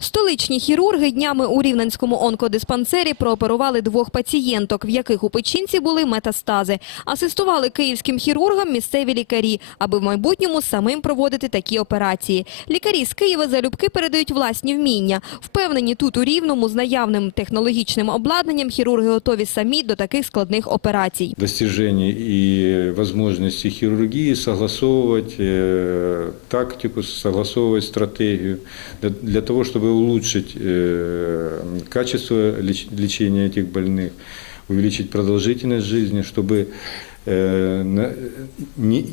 Столичні хірурги днями у Рівненському онкодиспансері прооперували двох пацієнток, в яких у печінці були метастази. Асистували київським хірургам місцеві лікарі, аби в майбутньому самим проводити такі операції. Лікарі з Києва залюбки передають власні вміння. Впевнені, тут у Рівному з наявним технологічним обладнанням хірурги готові самі до таких складних операцій. достижений и возможности хирургии, согласовывать э, тактику, согласовывать стратегию для, для того, чтобы улучшить э, качество леч- лечения этих больных, увеличить продолжительность жизни, чтобы э, на- не-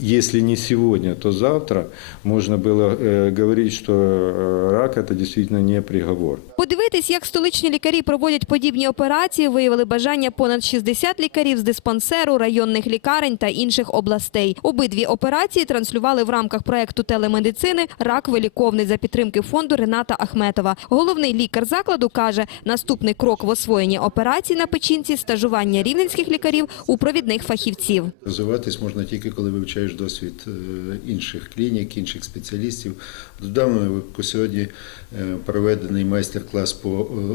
если не сегодня, то завтра можно было э, говорить, что э, рак это действительно не приговор. Подивитись, як столичні лікарі проводять подібні операції, виявили бажання понад 60 лікарів з диспансеру, районних лікарень та інших областей. Обидві операції транслювали в рамках проекту телемедицини «Рак виліковний» за підтримки фонду Рената Ахметова. Головний лікар закладу каже, наступний крок в освоєнні операцій на печінці – стажування рівненських лікарів у провідних фахівців. Розвиватись можна тільки коли вивчаєш досвід е, інших клінік, інших спеціалістів. В даному випадку сьогодні е, проведений майстер-клас по е,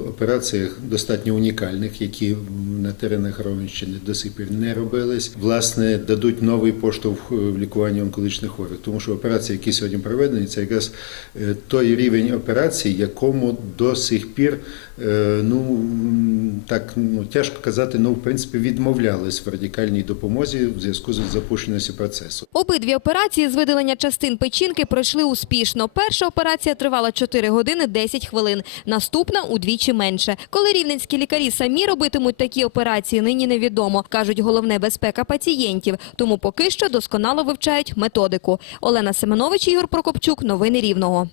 операціях достатньо унікальних, які на теренах Ровенщини до сих пір не робились. Власне, дадуть новий поштовх е, в лікуванні онкологічних хворих, тому що операції, які сьогодні проведені, це якраз е, той рівень операцій, якому до сих пір е, ну так ну тяжко казати, ну в принципі відмовлялись в радикальній допомозі в зв'язку з запущеністю процесу. Обидві операції з видалення частин печінки пройшли успішно. Перша операція тривала 4 години 10 хвилин, наступна – удвічі менше. Коли рівненські лікарі самі робитимуть такі операції, нині невідомо. Кажуть, головне – безпека пацієнтів. Тому поки що досконало вивчають методику. Олена Семенович, Ігор Прокопчук. Новини Рівного.